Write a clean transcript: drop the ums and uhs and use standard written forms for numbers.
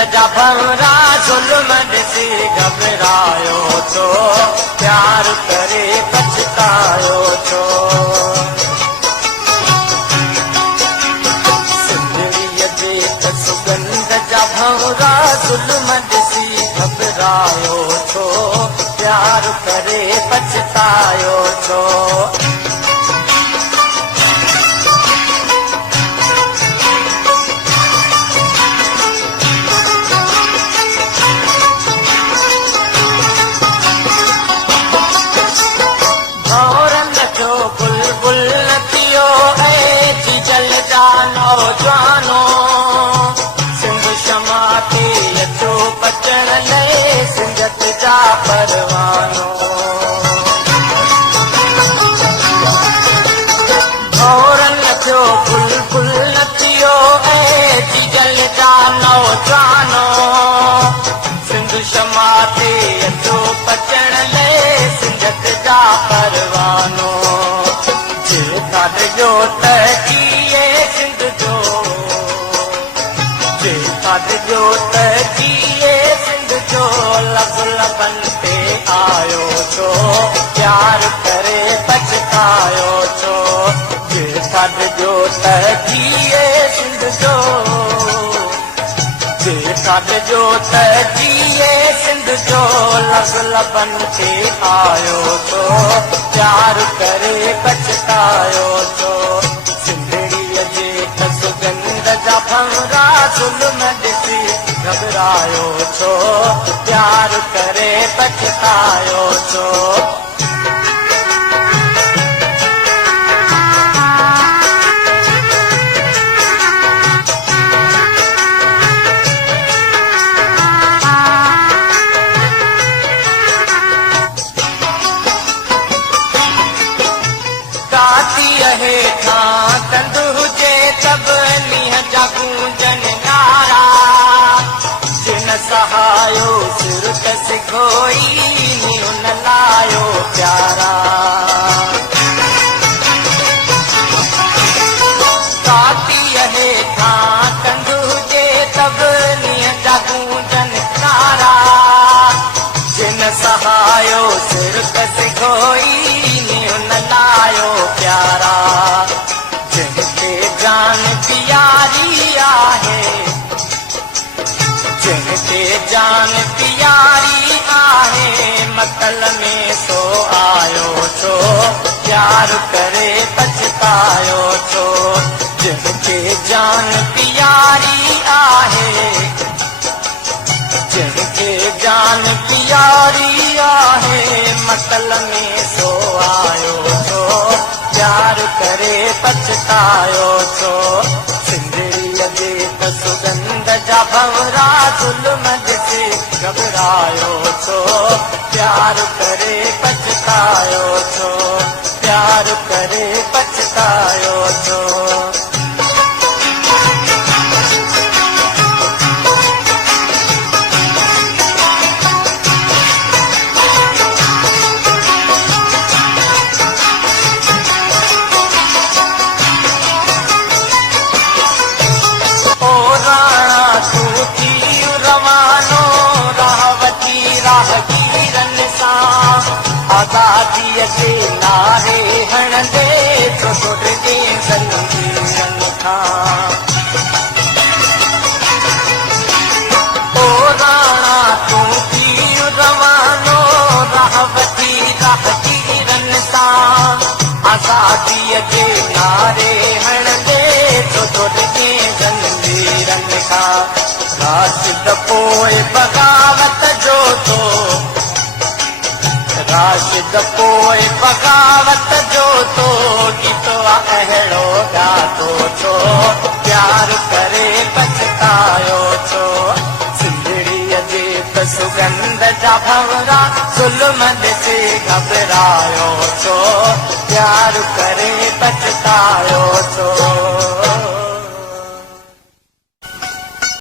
जा भंवरा ज़ुल्म ॾिसी घबरायो छो, प्यार करे पछतायो छो। सिंदड़ीअ जे सुगंध जा भंवरा ज़ुल्म ॾिसी घबरायो छो, प्यार करे पछतायो छो। नौजवानो सिंध शमा के अचो पचण लए सिंधत जा परवानो। भौरन जो बुलबुल नथियो ऐं जीजल जा नौजवानो सिंध शमा के अचो पचण लए सिंधत जा परवानो। जेका जो त जो तजिए सिंध जो लब लबन पे आयो छो, प्यार करे पछतायो छो। जो तजिए सिंध जो जो तजिए सिंध जो लब लबन पे आयो छो, प्यार करे पछतायो छो। सिंधड़ीअ जे सुगंध जा भंवरा ज़ुल्म ॾिसी घबरायो छो, प्यार करे पछतायो छो। कातीअ हेठां कंद हुजे तब मींहं जा गूंजन नारा, जिन सहायो सिर कस खोई उन लायो प्यारा। कातीअ हेठां कंद हुजे तब मींहं जा गूंजन नारा, जिन सहायो सिर कस खोई उन लायो प्यारा। जिनके जान प्यारी आहे, जिनके जान प्यारी आहे, मतल में सो आयो छो, प्यार करे पछतायो छो। जिनके जान प्यारी आहे, जिनके जान प्यारी आहे, मतल में सो आयो छो, प्यार करे पछतायो छो। सिंधड़ीअ जे सुगंध जा भंवरा ज़ुल्म ॾिसी घबरायो छो, प्यार करे पछतायो छो, प्यार करे पछतायो छो। आज़ादीअ जे नारे हणंदे तो टुटजे ज़ंजीरनि खां। ओ राणा तूं थी रवानो रहवती राहगीरनि सां। आज़ादीअ जे नारे हणंदे तो टुटजे ज़ंजीरनि खां। राशिद पोइ बग़ावत जो तो, राशिद पोइ बग़ावत जो तो गीतो अहिड़ो ॻातो छो, प्यार करे पछतायो छो। सिंधड़ीअ जे सुगंध जा भंवरा ज़ुल्म ॾिसी घबरायो छो, प्यार करे पछतायो